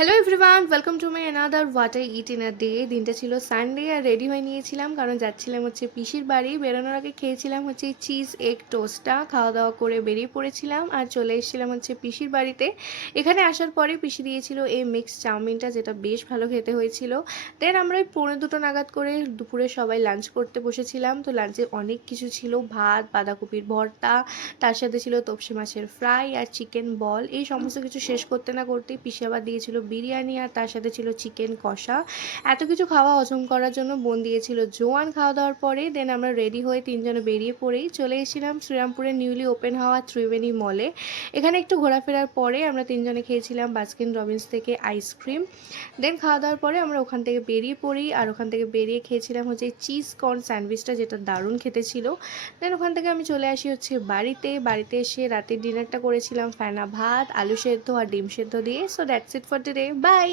Hello everyone, welcome to my another what I it in a day. দিনটা ছিল Sunday আর ready হয়ে নিয়েছিলাম কারণ যাচ্ছিলাম হচ্ছে পিসির বাড়ি। বেরোনোর আগে খেয়েছিলাম হচ্ছে চিজ এগ টোস্টটা, খাওয়া দাওয়া করে বেরিয়ে পড়েছিলাম আর চলে এসেছিলাম হচ্ছে পিসির বাড়িতে। এখানে আসার পরে পিসি দিয়েছিল এই মিক্স চাউমিনটা, যেটা বেশ ভালো খেতে হয়েছিল। দেন আমরা ওই 1:45 নাগাদ করে দুপুরে সবাই লাঞ্চ করতে বসেছিলাম। তো লাঞ্চে অনেক কিছু ছিল, ভাত, বাঁধাকপির ভর্তা, তার সাথে ছিল তপসি মাছের ফ্রাই আর চিকেন বল। এই সমস্ত কিছু শেষ করতে না করতেই পিসি আবার দিয়েছিল বিরিয়ানি আর তার সাথে ছিল চিকেন কষা। এত কিছু খাওয়া হজম করার জন্য বোন দিয়েছিল জোয়ান। খাওয়া দাওয়ার পরে দেন আমরা রেডি হয়ে তিনজনে বেরিয়ে পড়েই চলে এসেছিলাম শ্রীরামপুরের নিউলি ওপেন হওয়া ত্রিবেণী মলে। এখানে একটু ঘোরাফেরার পরে আমরা তিনজনে খেয়েছিলাম বাস্কিন রবিন্স থেকে আইসক্রিম। দেন খাওয়া দাওয়ার পরে আমরা ওখান থেকে বেরিয়ে পড়ি আর ওখান থেকে বেরিয়ে খেয়েছিলাম হচ্ছে চিজ কর্ন স্যান্ডউইচটা, যেটা দারুণ খেতে ছিল। দেন ওখান থেকে আমি চলে আসি হচ্ছে বাড়িতে এসে রাতের ডিনারটা করেছিলাম ফেনা ভাত, আলু সেদ্ধ আর ডিম সেদ্ধ দিয়ে। So that's it for today, by.